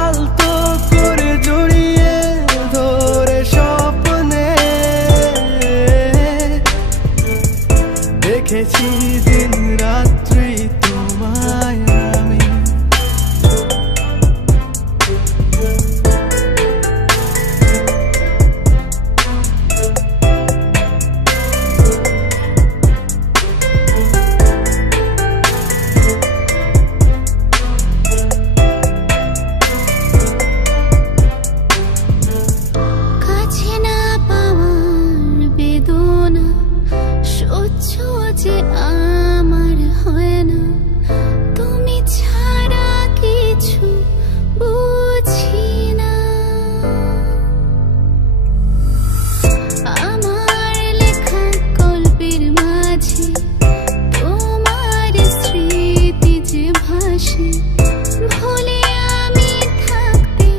আলতো করে জড়িয়ে ধরে স্বপ্নে দেখেছি দিন রাত্রি তোমায় আমি। যে আমার হয় না তুমি ছাড়া কিছু বুঝি না। আমার লেখা গল্পের মাঝে তোমার স্মৃতি যে ভাসে ভুলে আমি থাকতে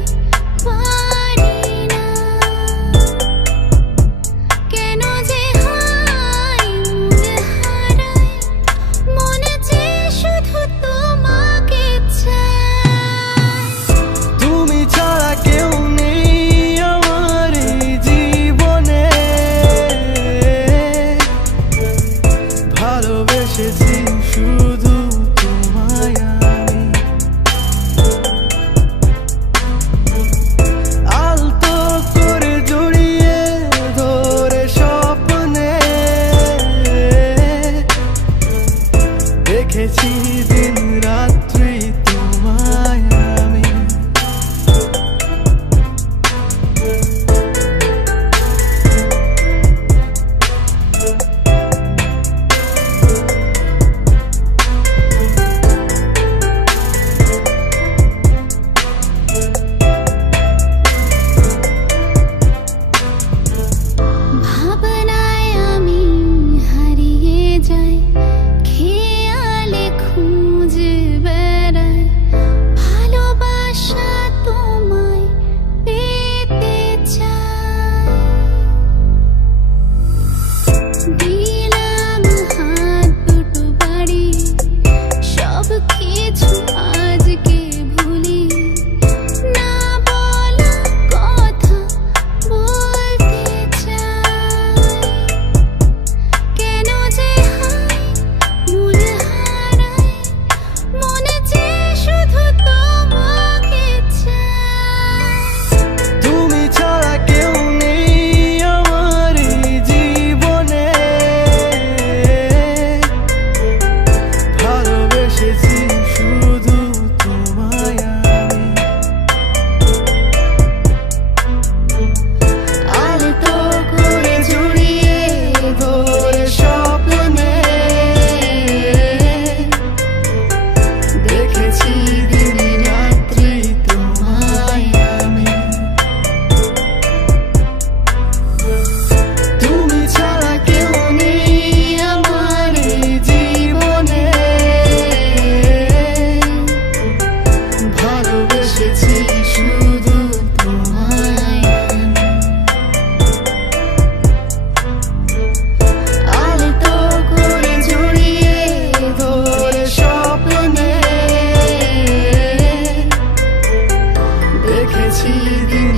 পারি না। কেন যে ভালোবেসেছি শুধু তোমায় আমি। আলতো করে জড়িয়ে ধরে স্বপ্নে দেখেছি দিন রাত্রি তোমায় আমি। ভাবনায় আমি হারিয়ে যাই, খেয়ালে খুঁজে বেড়াই ভালোবাসা তোমায় পেতে চাই। দিলাম হাত দুটো বাড়ি সব কিছু আজকে ভুলি না বলা কথা বলতে চাই। কেন যে হায় মূল হারায় মনে যে শুধু তোমাকে চাই। তুমি ছাড়া কেউ নেই আমার জীবনে, ভালোবেসেছি শুধু তোমায় আমি। আলতো করে জড়িয়ে ধরে স্বপ্নে দেখেছি দিন রাত্রি তোমায় আমি। তুমি ছাড়া কেউ নেই আমার জীবনে, ভালোবেসেছি শুধু তোমায় আমি। আলতো করে জড়িয়ে ধরে স্বপ্নে দেখেছি দিন